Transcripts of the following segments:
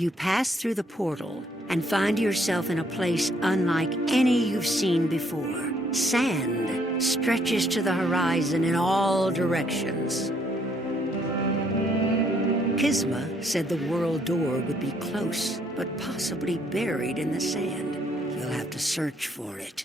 You pass through the portal and find yourself in a place unlike any you've seen before. Sand stretches to the horizon in all directions. Kisma said the world door would be close, but possibly buried in the sand. You'll have to search for it.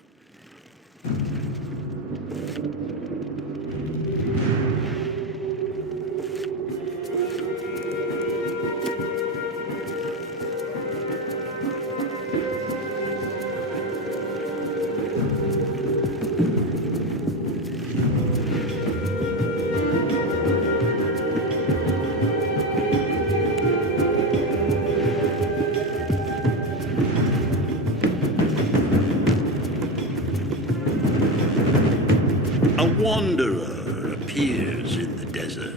A wanderer appears in the desert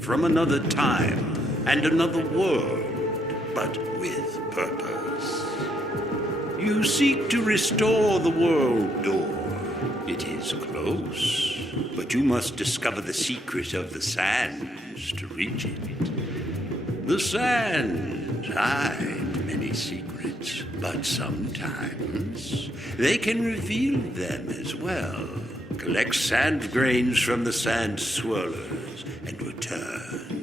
from another time and another world, but with purpose. You seek to restore the world door. It is close, but you must discover the secret of the sands to reach it. The sands hide many secrets, but sometimes they can reveal them as well. Collect sand grains from the sand swirlers and return.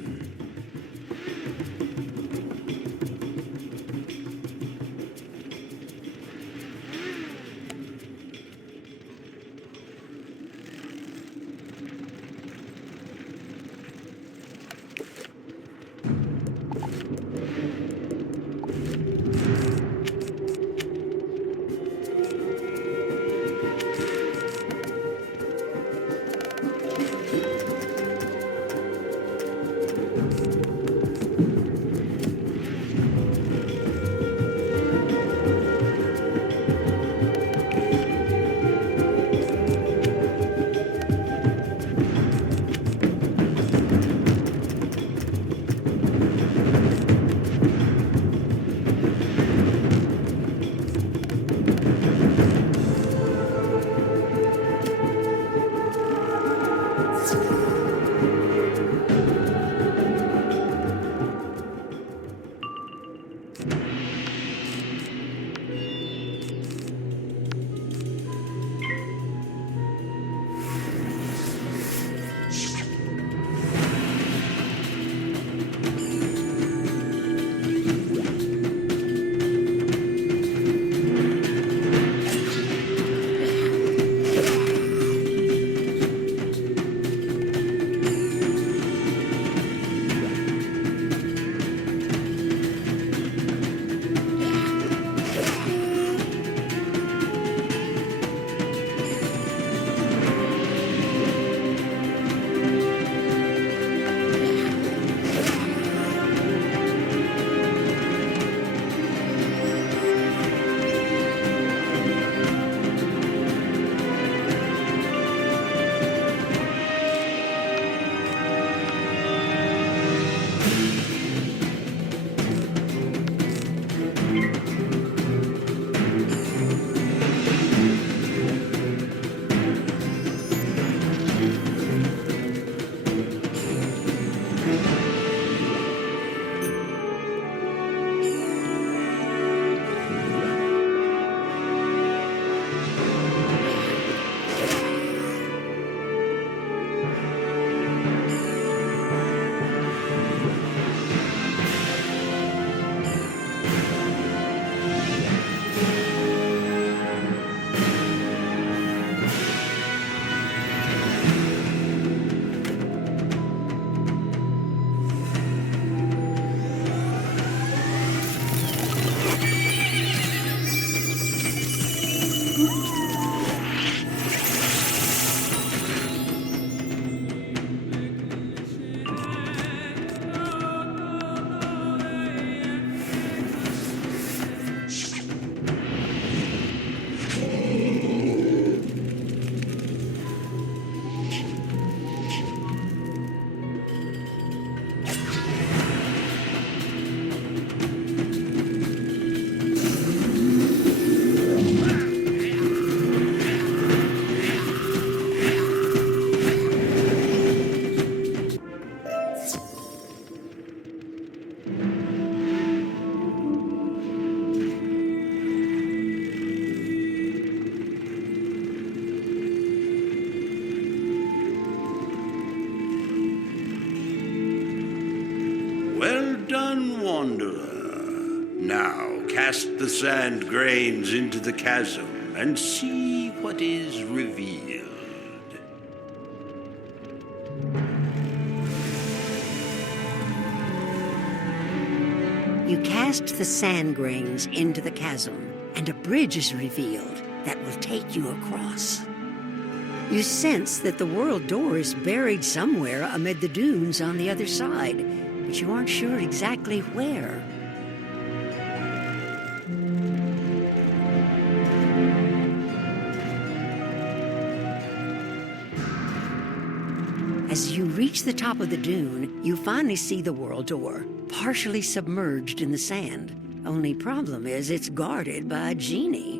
Wanderer. Now cast the sand grains into the chasm and see what is revealed. You cast the sand grains into the chasm, and a bridge is revealed that will take you across. You sense that the world door is buried somewhere amid the dunes on the other side, but you aren't sure exactly where. As you reach the top of the dune, you finally see the world door, partially submerged in the sand. Only problem is it's guarded by a genie.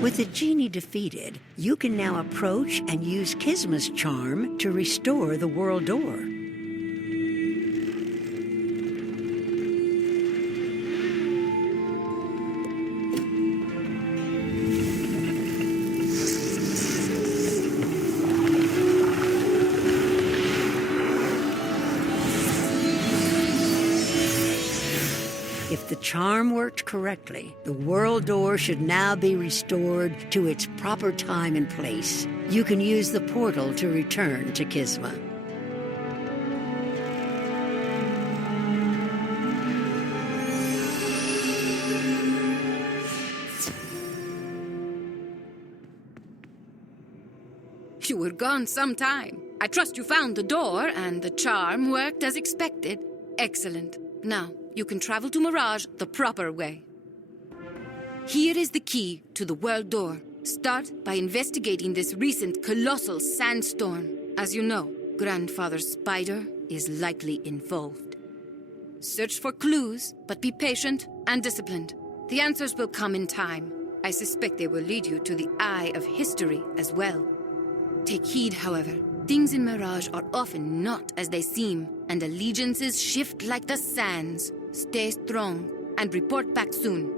With the genie defeated, you can now approach and use Kisma's charm to restore the world door. If the charm worked correctly, the world door should now be restored to its proper time and place. You can use the portal to return to Kisma. You were gone some time. I trust you found the door and the charm worked as expected. Excellent. Now, you can travel to Mirage the proper way. Here is the key to the world door. Start by investigating this recent colossal sandstorm. As you know, Grandfather Spider is likely involved. Search for clues, but be patient and disciplined. The answers will come in time. I suspect they will lead you to the Eye of History as well. Take heed, however. Things in Mirage are often not as they seem, and allegiances shift like the sands. Stay strong, and report back soon.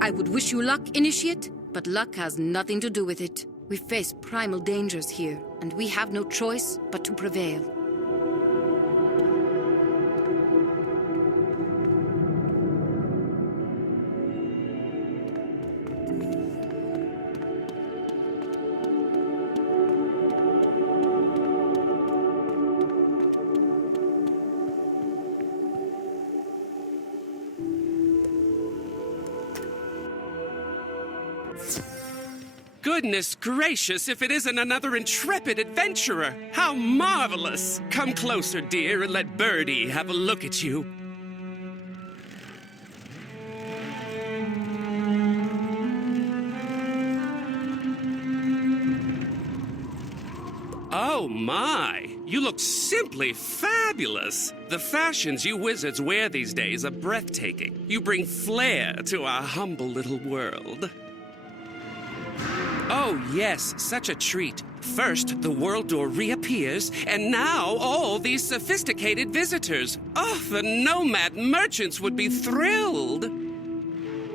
I would wish you luck, Initiate, but luck has nothing to do with it. We face primal dangers here, and we have no choice but to prevail. Goodness gracious, if it isn't another intrepid adventurer! How marvelous! Come closer, dear, and let Birdie have a look at you. Oh my! You look simply fabulous! The fashions you wizards wear these days are breathtaking. You bring flair to our humble little world. Oh, yes, such a treat. First, the world door reappears, and now all these sophisticated visitors. Oh, the nomad merchants would be thrilled.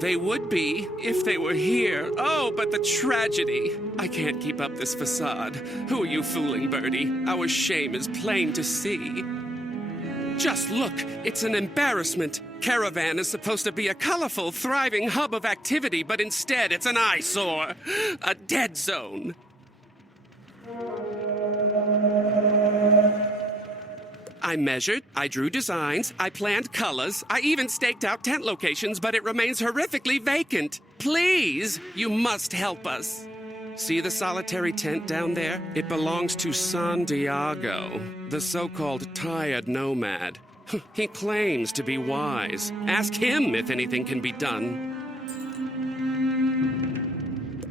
They would be if they were here. Oh, but the tragedy. I can't keep up this facade. Who are you fooling, Birdie? Our shame is plain to see. Just look, it's an embarrassment. Caravan is supposed to be a colorful, thriving hub of activity, but instead it's an eyesore. A dead zone. I measured, I drew designs, I planned colors, I even staked out tent locations, but it remains horrifically vacant. Please, you must help us. See the solitary tent down there? It belongs to San Diego, the so-called tired nomad. He claims to be wise. Ask him if anything can be done.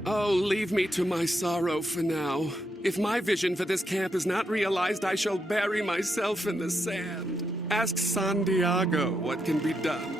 Oh, leave me to my sorrow for now. If my vision for this camp is not realized, I shall bury myself in the sand. Ask San Diego what can be done.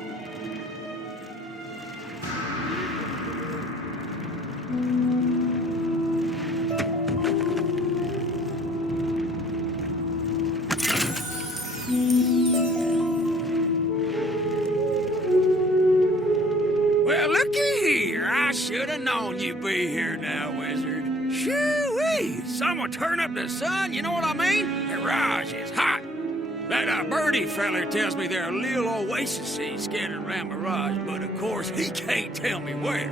Well, looky here. I should have known you'd be here now, Wizard. Shoo-wee! Someone turn up the sun, you know what I mean? Mirage is hot. That birdie feller tells me there are little oases scattered around Mirage, but of course he can't tell me where.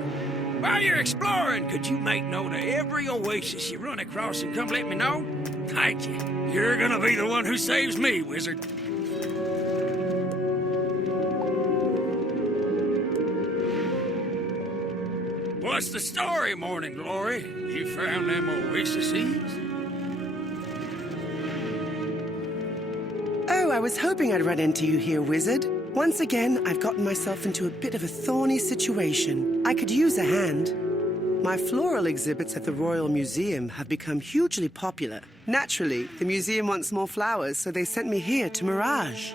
While you're exploring, could you make note of every oasis you run across and come let me know? Thank you. You're gonna be the one who saves me, Wizard. What's the story, Morning Glory? You found them oases? Oh, I was hoping I'd run into you here, Wizard. Once again, I've gotten myself into a bit of a thorny situation. I could use a hand. My floral exhibits at the Royal Museum have become hugely popular. Naturally, the museum wants more flowers, so they sent me here to Mirage.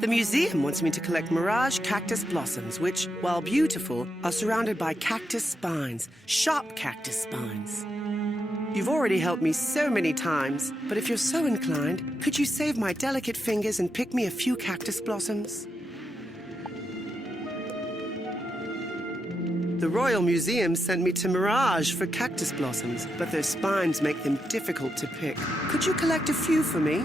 The museum wants me to collect Mirage cactus blossoms, which, while beautiful, are surrounded by cactus spines, sharp cactus spines. You've already helped me so many times, but if you're so inclined, could you save my delicate fingers and pick me a few cactus blossoms? The Royal Museum sent me to Mirage for cactus blossoms, but their spines make them difficult to pick. Could you collect a few for me?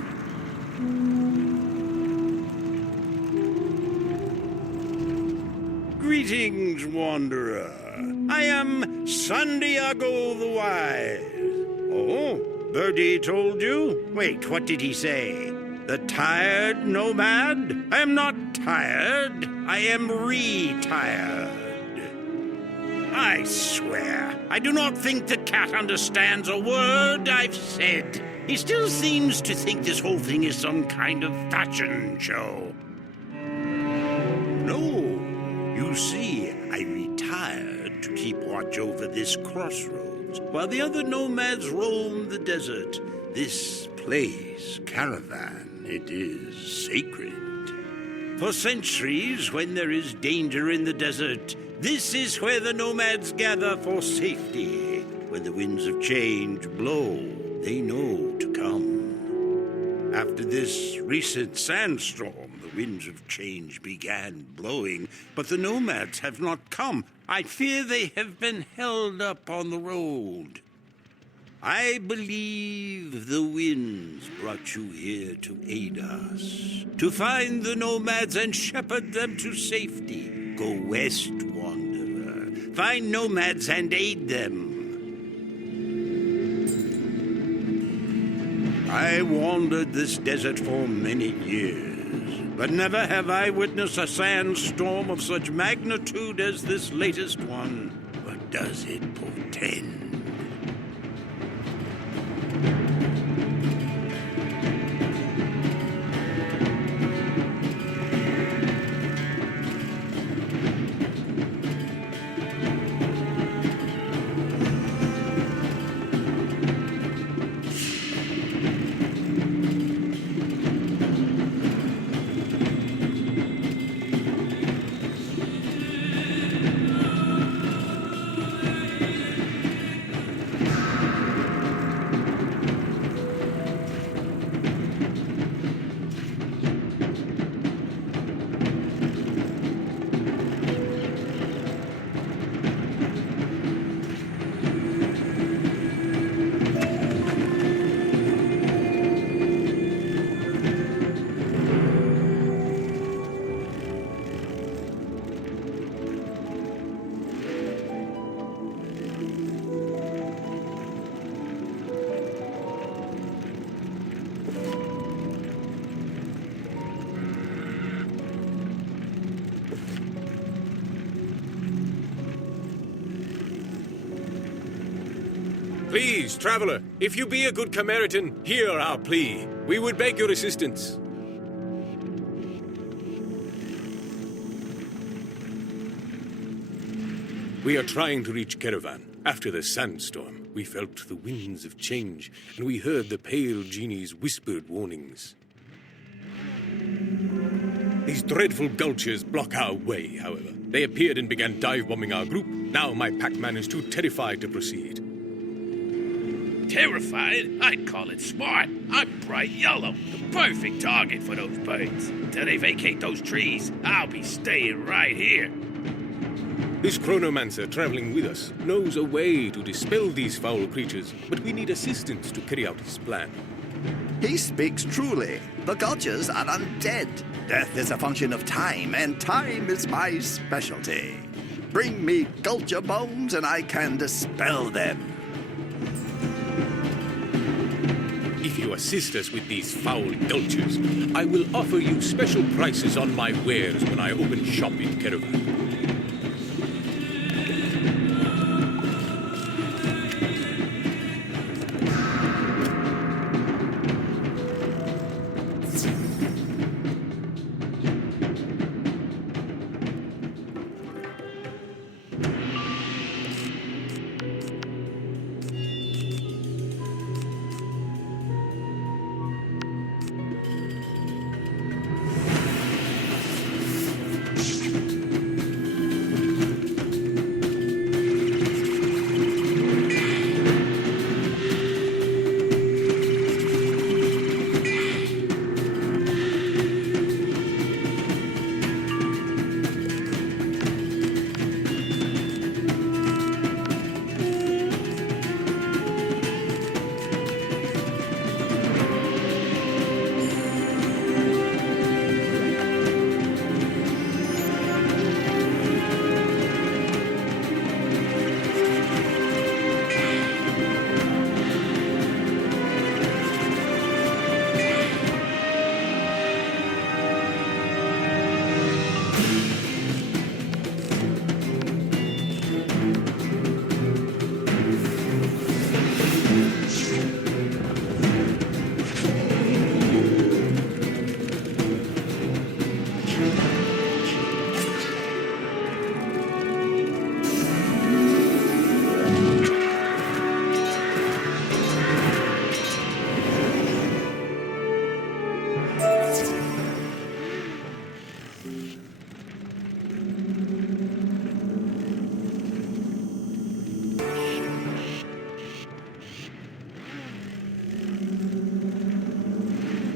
Greetings, wanderer. I am Santiago the Wise. Oh, Birdie told you? Wait, what did he say? The tired nomad? I am not tired. I am retired. I swear, I do not think the cat understands a word I've said. He still seems to think this whole thing is some kind of fashion show. No, you see, I retired to keep watch over this crossroads, while the other nomads roam the desert. This place, Caravan, it is sacred. For centuries, when there is danger in the desert, this is where the nomads gather for safety. When the winds of change blow, they know to come. After this recent sandstorm, the winds of change began blowing, but the nomads have not come. I fear they have been held up on the road. I believe the winds brought you here to aid us, to find the nomads and shepherd them to safety. Go west, wanderer. Find nomads and aid them. I wandered this desert for many years, but never have I witnessed a sandstorm of such magnitude as this latest one. What does it portend? Please, traveler, if you be a good Samaritan, hear our plea. We would beg your assistance. We are trying to reach Caravan. After the sandstorm, we felt the winds of change, and we heard the pale genie's whispered warnings. These dreadful gulchers block our way, however. They appeared and began dive-bombing our group. Now my packman is too terrified to proceed. Terrified? I'd call it smart. I'm bright yellow, the perfect target for those birds. Till they vacate those trees, I'll be staying right here. This chronomancer traveling with us knows a way to dispel these foul creatures, but we need assistance to carry out his plan. He speaks truly. The Gulchers are undead. Death is a function of time, and time is my specialty. Bring me Gulcher bones, and I can dispel them. If you assist us with these foul Gulchers, I will offer you special prices on my wares when I open shop in Caravan.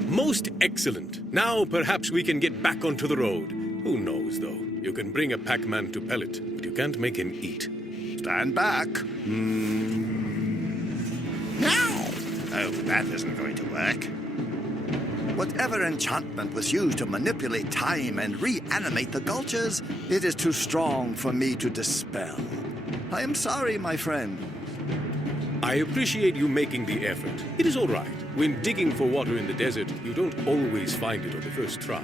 Most excellent. Now perhaps we can get back onto the road. Who knows, though? You can bring a Pac-Man to pellet, but you can't make him eat. Stand back. Now! Oh, that isn't going to work. Whatever enchantment was used to manipulate time and reanimate the Gulchers, it is too strong for me to dispel. I am sorry, my friend. I appreciate you making the effort. It is all right. When digging for water in the desert, you don't always find it on the first try.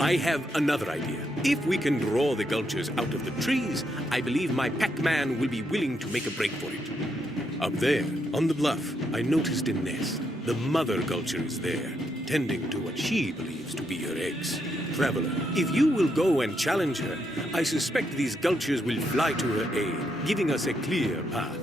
I have another idea. If we can draw the Gulchers out of the trees, I believe my Pac-Man will be willing to make a break for it. Up there, on the bluff, I noticed a nest. The mother Gulcher is there, tending to what she believes to be her eggs. Traveler, if you will go and challenge her, I suspect these Gulchers will fly to her aid, giving us a clear path.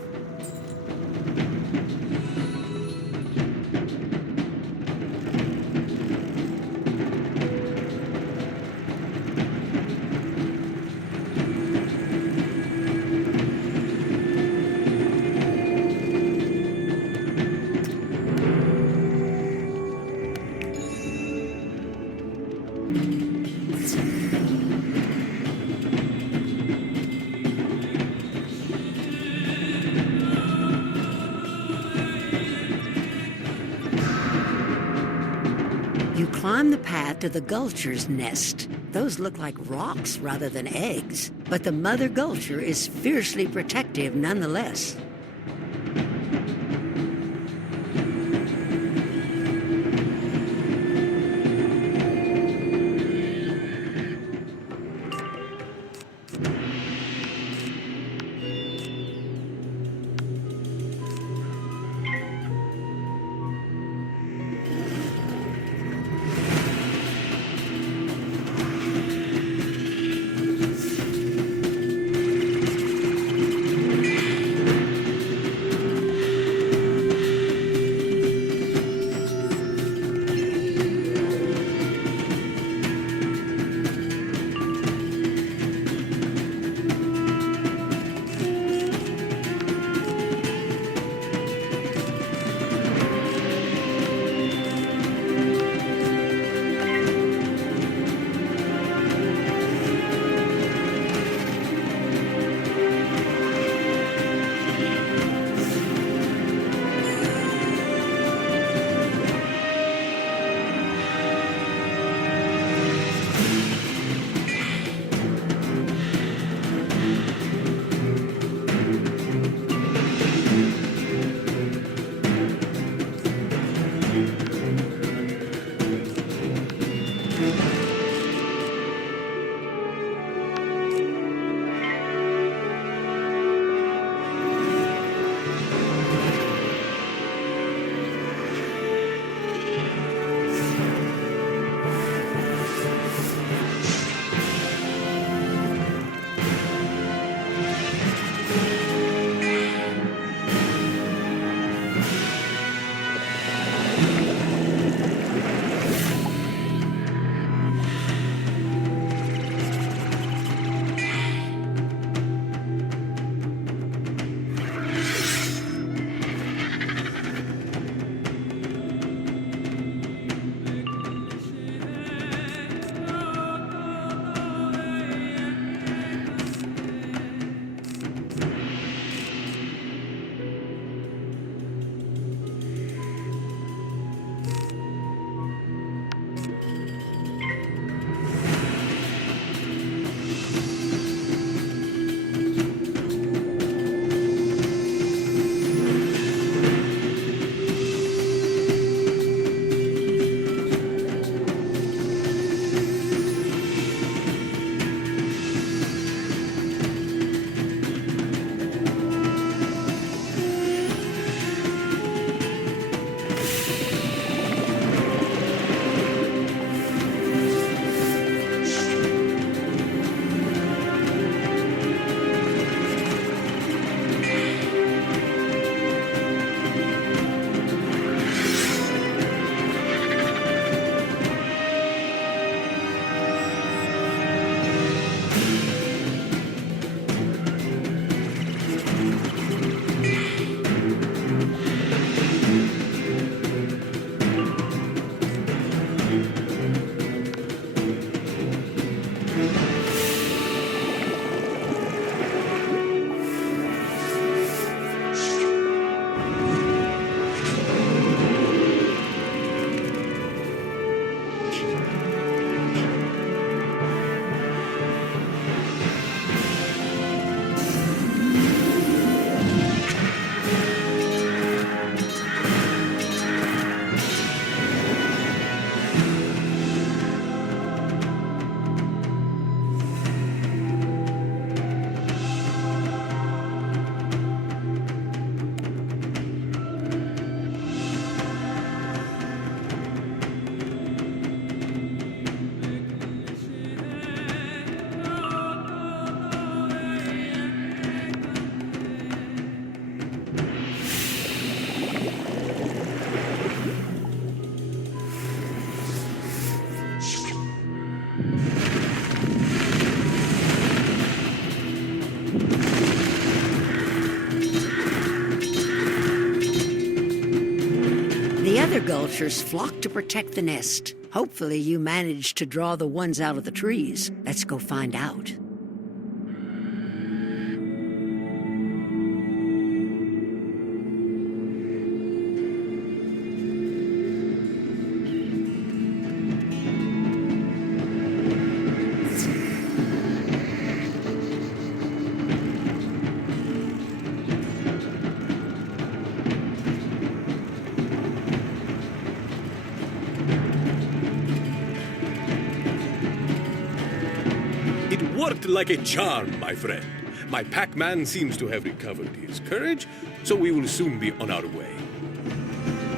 You climb the path to the Gulcher's nest. Those look like rocks rather than eggs, but the mother Gulcher is fiercely protective nonetheless. vultures flock to protect the nest. Hopefully you managed to draw the ones out of the trees. Let's go find out. Worked like a charm, my friend. My Pac-Man seems to have recovered his courage, so we will soon be on our way.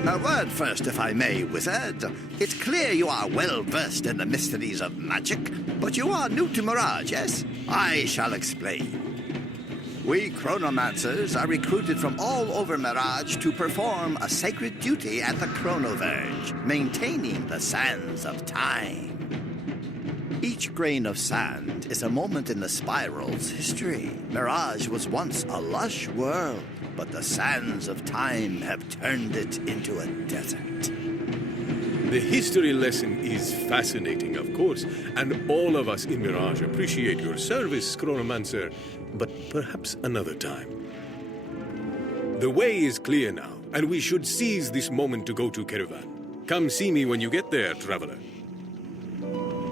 A word first, if I may, Wizard. It's clear you are well versed in the mysteries of magic, but you are new to Mirage, yes? I shall explain. We chronomancers are recruited from all over Mirage to perform a sacred duty at the Chronoverge, maintaining the sands of time. Each grain of sand is a moment in the spiral's history. Mirage was once a lush world, but the sands of time have turned it into a desert. The history lesson is fascinating, of course, and all of us in Mirage appreciate your service, Chronomancer, but perhaps another time. The way is clear now, and we should seize this moment to go to Caravan. Come see me when you get there, traveler.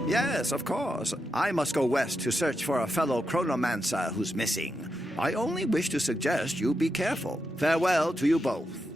Yes, of course. I must go west to search for a fellow chronomancer who's missing. I only wish to suggest you be careful. Farewell to you both.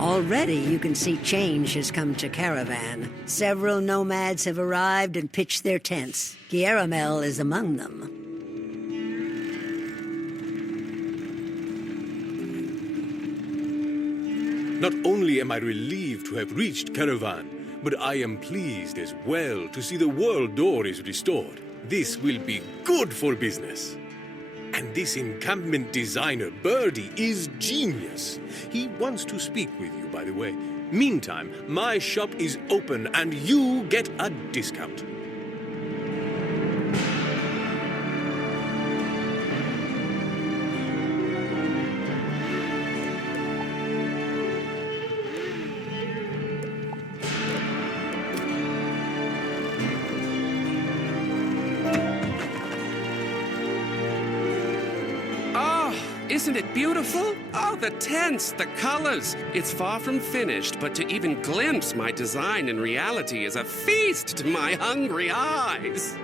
Already you can see change has come to Caravan. Several nomads have arrived and pitched their tents. Guillermo is among them. Not only am I relieved to have reached Caravan, but I am pleased as well to see the world door is restored. This will be good for business. And this encampment designer, Birdie, is genius. He wants to speak with you, by the way. Meantime, my shop is open and you get a discount. Isn't it beautiful? Oh, the tents, the colors. It's far from finished, but to even glimpse my design in reality is a feast to my hungry eyes.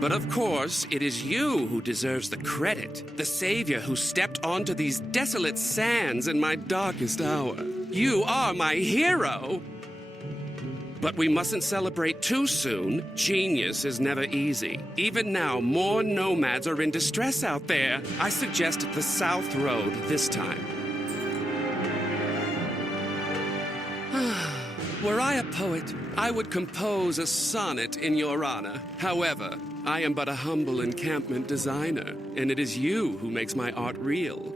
But of course, it is you who deserves the credit, the savior who stepped onto these desolate sands in my darkest hour. You are my hero. But we mustn't celebrate too soon. Genius is never easy. Even now, more nomads are in distress out there. I suggest the South Road this time. Were I a poet, I would compose a sonnet in your honor. However, I am but a humble encampment designer, and it is you who makes my art real.